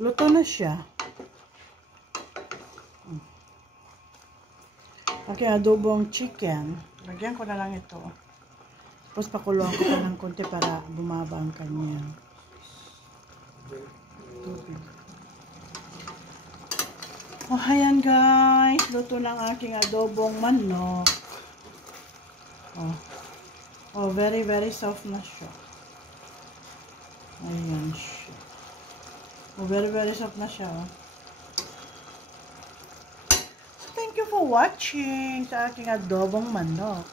Luto na siya. Aking adobong chicken. Lagyan ko na lang ito. Tapos pakuluan ko pa ng konti para bumaba ang kanya. Oh, ayan guys. Luto ng aking adobong manok. Oh, very, very soft na siya. Ayan siya. Oh, very, very soft na siya. So, thank you for watching sa aking adobong manok.